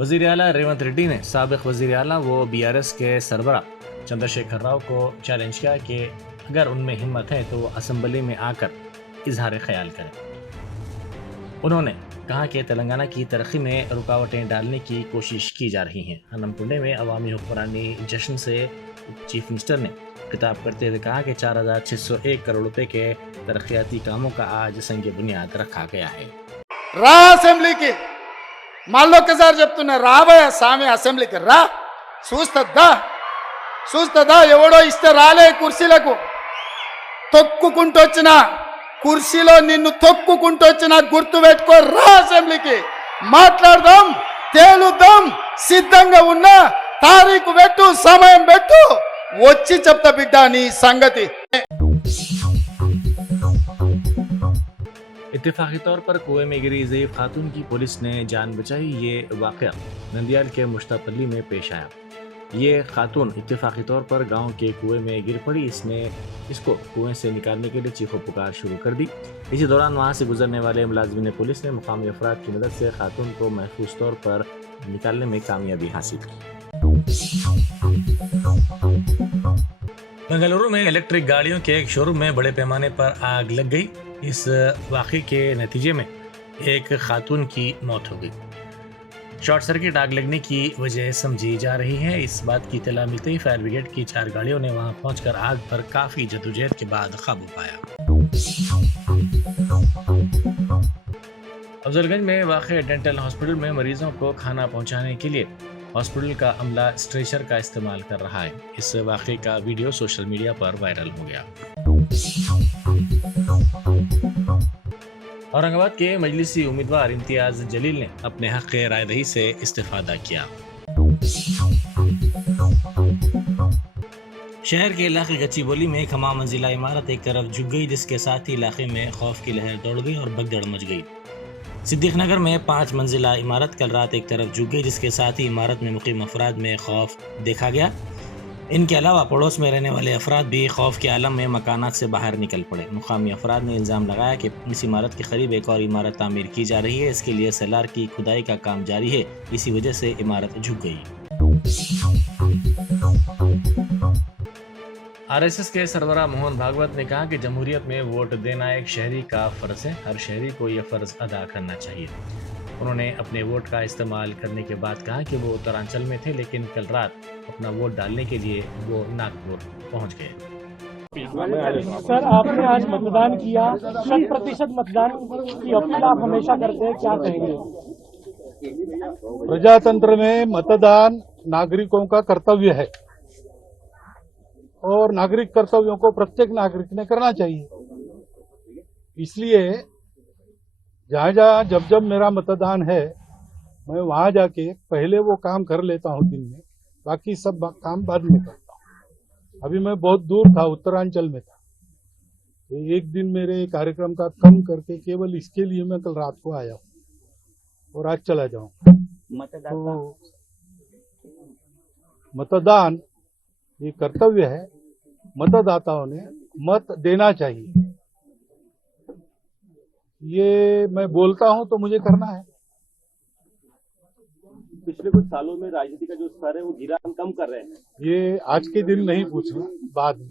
वज़ीर आला रेवंत रेड्डी ने साबिक़ वज़ीर आला व BRS के सरबरा चंद्रशेखर राव को चैलेंज किया कि अगर उनमें हिम्मत है तो वो असम्बली में आकर इजहार ख्याल करें। उन्होंने कहा कि तेलंगाना की तरक्की में रुकावटें डालने की कोशिश की जा रही हैं। हनमकुंडे में अवामी हुक्मरानी जश्न से चीफ मिनिस्टर ने खिताब करते हुए कहा कि 4,601 करोड़ रुपए के तरक्याती कामों का आज संग बुनियाद रखा गया है। రా అసెంబ్లీకి మళ్ళొక్కసారి చెప్తున్నా, రాబోయే సామి అసెంబ్లీకి రా, చూస్తుందా ఎవడో ఇస్తే రాలే కుర్చీలకు, తొక్కుకుంటూ వచ్చిన కుర్చీలో నిన్ను తొక్కుకుంటూ వచ్చిన గుర్తు పెట్టుకో, రా అసెంబ్లీకి మాట్లాడదాం, తేలుద్దాం, సిద్ధంగా ఉన్నా తారీఖు పెట్టు, సమయం పెట్టు, వచ్చి చెప్తా బిడ్డ నీ సంగతి। इत्तेफाकी तौर पर कुएं में गिरी ज़ईफ़ खातून की पुलिस ने जान बचाई। ये वाक़या नंदियाल के मुश्तापल्ली में पेश आया। ये खातून इत्तेफाकी तौर पर गांव के कुएं में गिर पड़ी। इसको कुएं से निकालने के लिए चीखो पुकार शुरू कर दी। इसी दौरान वहां से गुजरने वाले मुलाजिमीन पुलिस ने मुकामी अफराद की मदद से खातून को महफूज तौर पर निकालने में कामयाबी हासिल की। बेंगलुरु में इलेक्ट्रिक गाड़ियों के एक शोरूम में बड़े पैमाने पर आग लग गई। इस वाक़े के नतीजे में एक खातून की मौत हो गई। शॉर्ट सर्किट आग लगने की वजह समझी जा रही है। इस बात की इत्तला मिलते ही फायर ब्रिगेड की 4 गाड़ियों ने वहां पहुंचकर आग पर काफी जद्दोजहद के बाद काबू पाया। अफजलगंज में वाक़े डेंटल हॉस्पिटल में मरीजों को खाना पहुंचाने के लिए हॉस्पिटल का अमला स्ट्रेचर का इस्तेमाल कर रहा है। इस वाक़े का वीडियो सोशल मीडिया पर वायरल हो गया। औरंगाबाद के मजलिसी उम्मीदवार इम्तियाज जलील ने अपने हक़ रायदही से इस्तिफादा किया। शहर के इलाके गच्चीबोली में खमा मंजिला इमारत एक तरफ झुक गई, जिसके साथ ही इलाके में खौफ की लहर दौड़ गई और भगदड़ मच गई। सिद्दीक नगर में 5 मंजिला इमारत कल रात एक तरफ झुक गई, जिसके साथ ही इमारत में मुकीम अफराद में खौफ देखा गया। इनके अलावा पड़ोस में रहने वाले अफराद भी खौफ के आलम में मकानात से बाहर निकल पड़े। मुकामी अफराद ने इल्ज़ाम लगाया कि इस इमारत के करीब एक और इमारत तामीर की जा रही है। इसके लिए सेलार की खुदाई का काम जारी है, इसी वजह से इमारत झुक गई। RSS के सरबराह मोहन भागवत ने कहा कि जमहूरियत में वोट देना एक शहरी का फ़र्ज़ है। हर शहरी को यह फ़र्ज़ अदा करना चाहिए। उन्होंने अपने वोट का इस्तेमाल करने के बाद कहा कि वो उत्तरांचल में थे, लेकिन कल रात अपना वोट डालने के लिए वो नागपुर पहुंच गए। सर, आपने आज मतदान किया, 100% मतदान की अपील आप हमेशा करते हैं, क्या कहेंगे? प्रजातंत्र में मतदान नागरिकों का कर्तव्य है और नागरिक कर्तव्यों को प्रत्येक नागरिक ने करना चाहिए। इसलिए जहां जब मेरा मतदान है, मैं वहां जाके पहले वो काम कर लेता हूं दिन में, बाकी सब काम बाद में करता हूं। अभी मैं बहुत दूर था, उत्तरांचल में था, एक दिन मेरे कार्यक्रम का कम करके केवल इसके लिए मैं कल रात को आया हूं और आज चला जाऊं। तो मतदान ये कर्तव्य है, मतदाताओं ने मत देना चाहिए। ये मैं बोलता हूं तो मुझे करना है। पिछले कुछ सालों में राजनीति का जो स्तर है वो धीरे कम कर रहे हैं। ये आज के दिन नहीं पूछना, बाद में।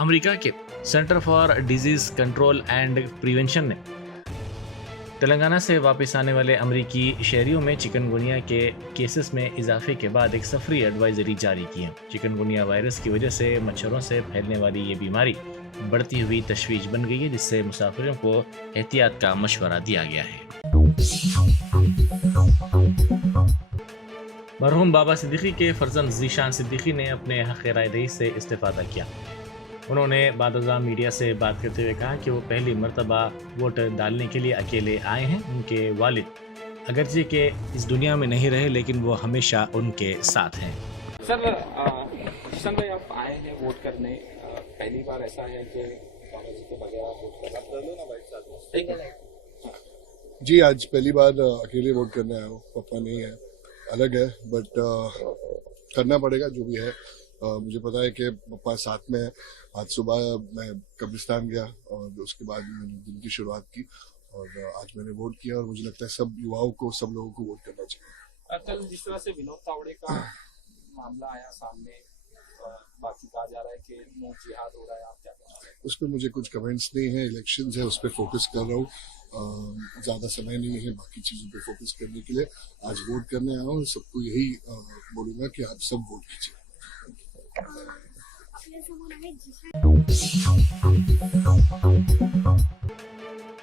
अमेरिका के centre for disease control and prevention ने तेलंगाना से वापस आने वाले अमेरिकी शहरियों में चिकनगुनिया के केसेस में इजाफे के बाद एक सफरी एडवाइजरी जारी की है। चिकनगुनिया वायरस की वजह से मच्छरों से फैलने वाली ये बीमारी बढ़ती हुई तशवीश बन गई है, जिससे मुसाफिरों को एहतियात का मशवरा दिया गया है। मरहूम बाबा सिद्दीकी के फर्जंद ज़ीशान सिद्दीकी ने अपने हक़ रायदही से इस्तिफादा किया। उन्होंने बादशाह मीडिया से बात करते हुए कहा कि वो पहली मर्तबा वोट डालने के लिए अकेले आए हैं। उनके वालिद अगरचे के इस दुनिया में नहीं रहे, लेकिन वो हमेशा उनके साथ हैं। सर, जिस भाई आप आए हैं वोट करने, पहली बार ऐसा है कि बाबा जी के बगैर आप वोट कर रहे हैं? जी, आज पहली बार अकेले वोट करने आया हूँ। पापा नहीं है, अलग है, बट करना पड़ेगा जो भी है। मुझे पता है कि पप्पा साथ में हैं। आज सुबह मैं कब्रिस्तान गया और उसके बाद मैंने दिन की शुरुआत की और आज मैंने वोट किया और मुझे लगता है सब युवाओं को, सब लोगों को वोट करना चाहिए। कल जिस तरह से विनोद तावड़े का मामला आया सामने, बाकी कहा जा रहा है कि नो जिहाद हो रहा है, आप क्या कहेंगे? उस पर मुझे कुछ कमेंट्स नहीं है, इलेक्शंस है, उस पर फोकस कर रहा हूँ। ज़्यादा समय नहीं है बाकी चीज़ों पे फोकस करने के लिए। आज वोट करने आया हूँ, सबको यही बोलूँगा कि आप सब वोट कीजिए।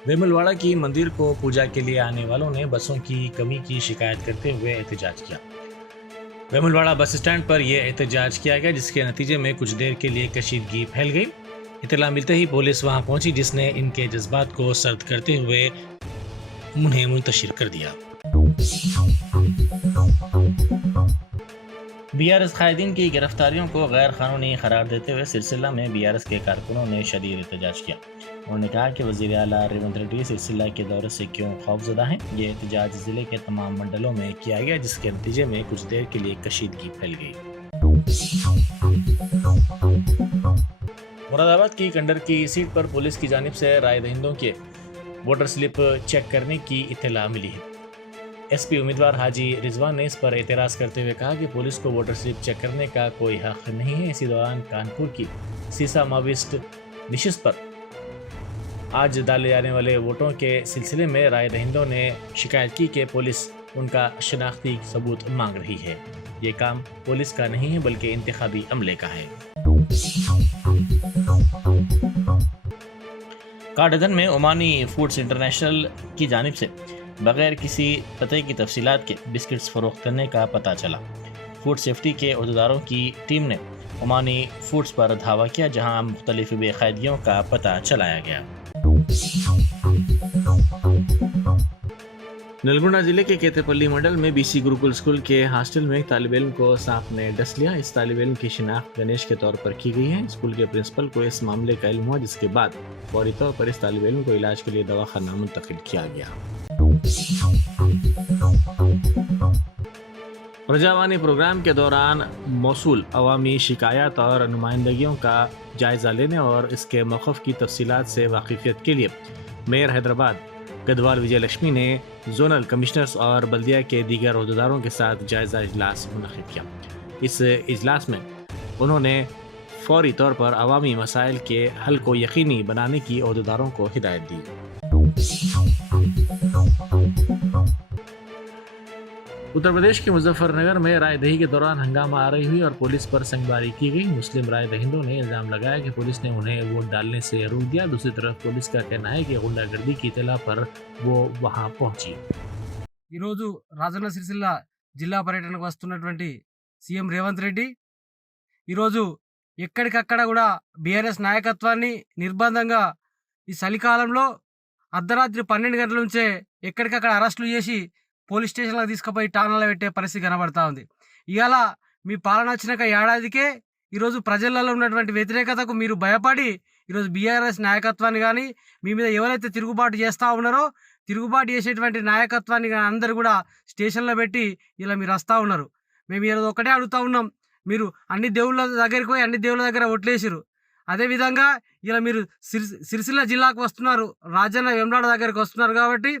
वेमुलवाड़ा की मंदिर को पूजा के लिए आने वालों ने बसों की कमी की शिकायत करते हुए एहतजाज किया। वेमुलवाड़ा बस स्टैंड पर यह एहतजाज किया गया, जिसके नतीजे में कुछ देर के लिए कशीदगी फैल गई। इत्तला मिलते ही पुलिस वहां पहुंची, जिसने इनके जज्बात को सर्द करते हुए उन्हें मुंतशिर कर दिया। बीआरएस कायदीन की गिरफ्तारियों को गैर कानूनी करार देते हुए सिलसिला में बीआरएस के कारकुनों ने शदीद एहतजाज किया। उन्होंने कहा कि वज़ीर आला रेवंत रेड्डी सिलसिला के दौरे से क्यों खौफजदा हैं। ये एहतजाज जिले के तमाम मंडलों में किया गया, जिसके नतीजे में कुछ देर के लिए कशीदगी फैल गई। मुरादाबाद की कंडर की सीट पर पुलिस की जानिब से राय दहिंदों के वोटर स्लिप चेक करने की इत्तला मिली है। एसपी उम्मीदवार हाजी रिजवान ने इस पर एतराज़ करते हुए कहा कि पुलिस को वोटर स्लिप चेक करने का कोई हक नहीं है। इसी दौरान कानपुर की सीसा माविस्ट निशिस्त पर आज डाले जाने वाले वोटों के सिलसिले में राय दहिंदों ने शिकायत की कि पुलिस उनका शनाख्ती सबूत मांग रही है। ये काम पुलिस का नहीं है बल्कि इंतखाबी अमले का है। काटधन में ओमानी फूड्स इंटरनेशनल की जानिब से बगैर किसी पते की तफसीलात के बिस्किट्स फरोख्त करने का पता चला। फूड सेफ्टी के अहदेदारों की टीम ने ओमानी फूड्स पर धावा किया, जहां मुख्तलिफ बेकायदगियों का पता चलाया गया। नलगोंडा जिले के केतेपल्ली मंडल में बीसी गुरुकुल स्कूल के हॉस्टल में एक तालिब इल्म को सांप ने डस लिया। इस तालिब इल्म की शिनाख्त गणेश के तौर पर की गई है। स्कूल के प्रिंसिपल को इस मामले का इल्म हुआ, जिसके बाद फौरी तौर पर इस तालिब इल्म को इलाज के लिए दवाखाना मुंतकिल किया गया। प्रजावानी प्रोग्राम के दौरान मौसूल अवामी शिकायत और नुमाइंदगियों का जायजा लेने और इसके मौक़िफ़ की तफसीलात से वाकिफियत के लिए मेयर हैदराबाद गदवाल विजय लक्ष्मी ने जोनल कमिश्नर्स और बल्दिया के दीगर अहदेदारों के साथ जायजा इजलास मुनक़िद किया। इस इजलास में उन्होंने फौरी तौर पर अवामी मसाइल के हल को यकीनी बनाने की अहदेदारों को हिदायत दी। उत्तर प्रदेश के मुजफ्फरनगर में रायदही के दौरान हंगामा आरई हुई और पुलिस पर संगबारी की गई। मुस्लिम राय दहिंदों ने इल्जाम लगाया कि पुलिस ने उन्हें वोट डालने से रोक दिया। दूसरी तरफ पुलिस का कहना है कि गुंडागर्दी की इत्तला पर वो वहां पहुंची। ఈరోజు రాజన్న సిరిసిల్ల జిల్లా పర్యటనకు వస్తున్నటువంటి సీఎం రేవంత్ రెడ్డి ఈరోజు ఎక్కడికక్కడ కూడా బీఆర్ఎస్ నాయకత్వాన్ని నిర్బంధంగా ఈ చలికాలంలో అర్ధరాత్రి 12 గంటల నుంచే ఎక్కడికక్కడ అరెస్టులు చేసి పోలీస్ స్టేషన్లకు తీసుకుపోయి టానాలో పెట్టే పరిస్థితి కనబడతా ఉంది. ఇవాళ మీ పాలన వచ్చినాక ఏడాదికే ఈరోజు ప్రజలలో ఉన్నటువంటి వ్యతిరేకతకు మీరు భయపడి ఈరోజు బీఆర్ఎస్ నాయకత్వాన్ని కానీ మీ మీద ఎవరైతే తిరుగుబాటు చేస్తూ ఉన్నారో తిరుగుబాటు చేసేటువంటి నాయకత్వాన్ని కానీ అందరూ కూడా స్టేషన్లో పెట్టి ఇలా మీరు వస్తూ ఉన్నారు. మేము ఈరోజు ఒకటే అడుగుతూ ఉన్నాం, మీరు అన్ని దేవుళ్ళ దగ్గరికి పోయి అన్ని దేవుళ్ళ దగ్గర ఓట్లేసారు. అదేవిధంగా ఇలా మీరు సిరిసిల్ల జిల్లాకు వస్తున్నారు, రాజన్న వెమ్లాడ దగ్గరికి వస్తున్నారు కాబట్టి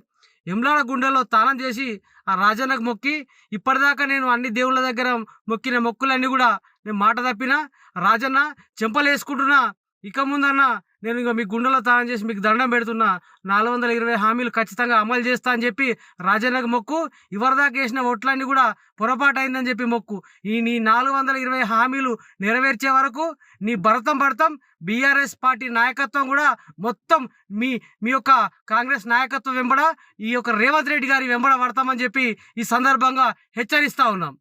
వెమ్లాడ గుండెలో తాళం చేసి ఆ రాజన్నకు మొక్కి ఇప్పటిదాకా నేను అన్ని దేవుళ్ళ దగ్గర మొక్కిన మొక్కులన్నీ కూడా నేను మాట తప్పినా రాజన్న చెంపలు వేసుకుంటున్నా, ఇక ముందన్నా నేను ఇక మీ గుండెలో తాళం చేసి మీకు దండం పెడుతున్నా, 420 హామీలు ఖచ్చితంగా అమలు చేస్తా అని చెప్పి రాజన్నకు మొక్కు. ఇవరిదాకా వేసిన ఓట్లన్నీ కూడా పొరపాటు అయిందని చెప్పి మొక్కు. నీ 420 హామీలు నెరవేర్చే వరకు నీ భరతం బీఆర్ఎస్ పార్టీ నాయకత్వం కూడా మొత్తం మీ యొక్క కాంగ్రెస్ నాయకత్వం వెంబడ ఈ యొక్క రేవంత్ రెడ్డి గారి వెంబడ పడతామని చెప్పి ఈ సందర్భంగా హెచ్చరిస్తా ఉన్నాం.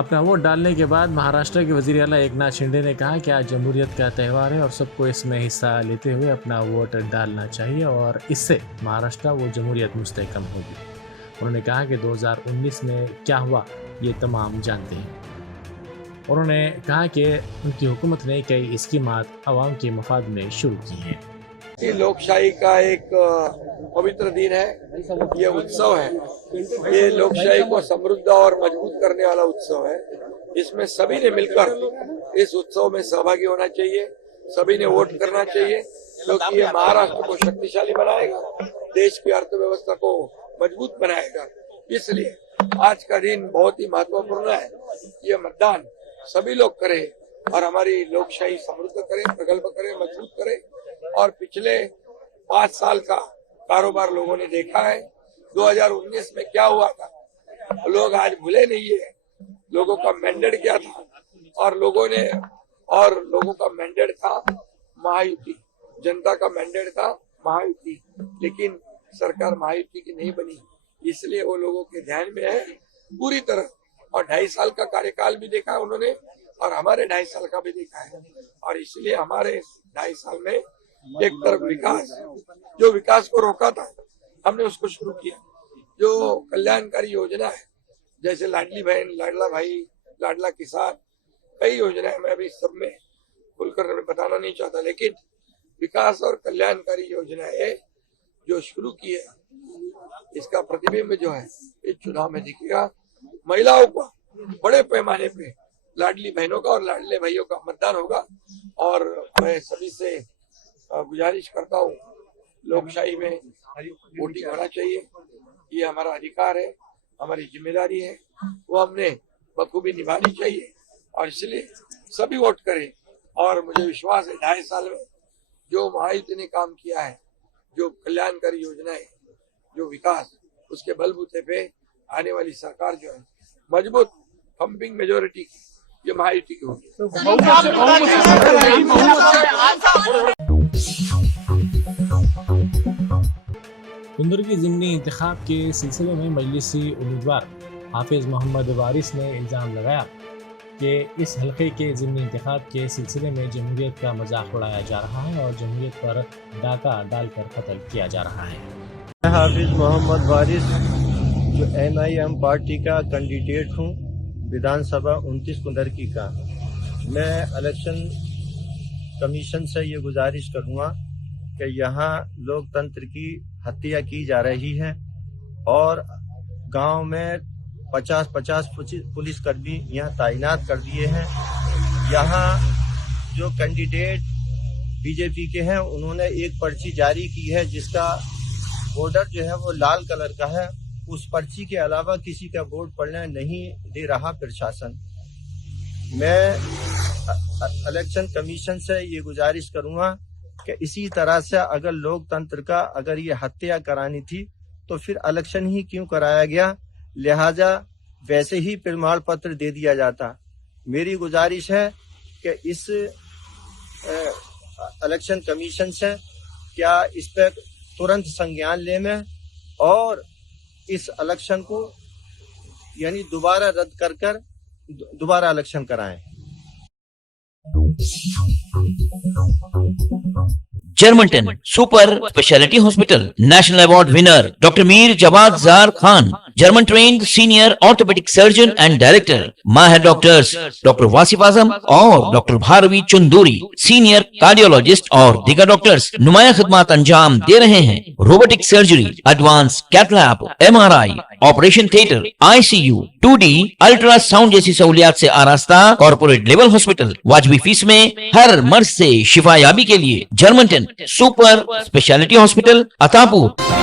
अपना वोट डालने के बाद महाराष्ट्र के वज़ीर आला एकनाथ शिंदे ने कहा कि आज जमहूरियत का त्यौहार है और सबको इसमें हिस्सा लेते हुए अपना वोट डालना चाहिए और इससे महाराष्ट्र वो जमहूरियत मुस्तहकम होगी। उन्होंने कहा कि 2019 में क्या हुआ ये तमाम जानते हैं। उन्होंने कहा कि उनकी हुकूमत ने कई स्कीमात आवाम के मफाद में शुरू की हैं। ये लोकशाही का एक पवित्र दिन है, ये उत्सव है। ये लोकशाही को समृद्ध और मजबूत करने वाला उत्सव है। इसमें सभी ने मिलकर इस उत्सव में सहभागी होना चाहिए, सभी ने वोट करना चाहिए, क्योंकि ये महाराष्ट्र को शक्तिशाली बनाएगा, देश की अर्थव्यवस्था को मजबूत बनाएगा। इसलिए आज का दिन बहुत ही महत्वपूर्ण है। ये मतदान सभी लोग करें और हमारी लोकशाही समृद्ध करें, प्रगल्भ करें, मजबूत करें। और पिछले 5 साल का कारोबार लोगों ने देखा है। 2019 में क्या हुआ था, लोग आज भूले नहीं है। लोगों का मैंडेट क्या था, और लोगों का मैंडेट था महायुति, जनता का मैंडेट था महायुति, लेकिन सरकार महायुति की नहीं बनी। इसलिए वो लोगों के ध्यान में है पूरी तरह। और 2.5 साल का कार्यकाल भी देखा है उन्होंने, और हमारे 2.5 साल का भी देखा है। और इसलिए हमारे 2.5 साल में एक तरफ विकास, जो विकास को रोका था, हमने उसको शुरू किया। जो कल्याणकारी योजना है, जैसे लाडली बहन, लाडला भाई, लाडला किसान, कई योजनाएं, मैं अभी सब में खुलकर बताना नहीं चाहता, लेकिन विकास और कल्याणकारी योजनाएं जो शुरू की है, इसका प्रतिबिंब जो है इस चुनाव में दिखेगा। महिलाओं को बड़े पैमाने पे लाडली बहनों का और लाडले भाइयों का मतदान होगा। और मैं सभी से गुजारिश करता हूँ, लोकशाही में वोटिंग होना चाहिए, ये हमारा अधिकार है, हमारी जिम्मेदारी है, वो हमने बखूबी निभानी चाहिए। और इसलिए सभी वोट करें। और मुझे विश्वास है 2.5 साल में जो महायुति ने काम किया है, जो कल्याणकारी योजनाएं, जो विकास, उसके बलबूते पे आने वाली सरकार जो है मजबूत पंपिंग मेजोरिटी ये महायुति की होगी। कुंदरगी ज़िमनी इंतखाब के सिलसिले में मजलिसी उम्मीदवार हाफिज़ मोहम्मद वारिस ने इल्ज़ाम लगाया कि इस हल्के के ज़िमनी इंतखाब के सिलसिले में जमहूरियत का मजाक उड़ाया जा रहा है और जमहूरियत पर डाका डालकर कत्ल किया जा रहा है। हाफिज़ मोहम्मद वारिस जो MIM पार्टी का कैंडिडेट हूँ विधानसभा 29 कुंदरगी का, मैं इलेक्शन कमीशन से ये गुजारिश करूँगा कि यहाँ लोकतंत्र की हत्या की जा रही है और गांव में 50-50 पुलिसकर्मी यहाँ तैनात कर दिए हैं। यहाँ जो कैंडिडेट बीजेपी के हैं उन्होंने एक पर्ची जारी की है जिसका बॉर्डर जो है वो लाल कलर का है। उस पर्ची के अलावा किसी का वोट पड़ने नहीं दे रहा प्रशासन। मैं इलेक्शन कमीशन से ये गुजारिश करूंगा कि इसी तरह से अगर लोकतंत्र का अगर ये हत्या करानी थी तो फिर इलेक्शन ही क्यों कराया गया, लिहाजा वैसे ही प्रमाण पत्र दे दिया जाता। मेरी गुजारिश है कि इस इलेक्शन कमीशन से क्या इस पर तुरंत संज्ञान ले में और इस इलेक्शन को यानी दोबारा रद्द कर दोबारा इलेक्शन कराएं। Germanten super speciality hospital national award winner doctor Mir Jawad Zar Khan, German trained senior orthopaedic surgeon and director, माहिर डॉक्टर्स डॉक्टर वासिफ आजम और doctor Bharavi Chanduri, senior cardiologist और दीगर डॉक्टर्स नुमाया खिदमत अंजाम दे रहे हैं। Robotic surgery, advance cath lab, MRI, operation theatre, ICU, 2D ultrasound जैसी सहूलियात से आरास्ता कॉर्पोरेट लेवल हॉस्पिटल। वाजबी फीस में हर मर्ज से शिफायाबी के लिए Germanton super speciality hospital, Attapur.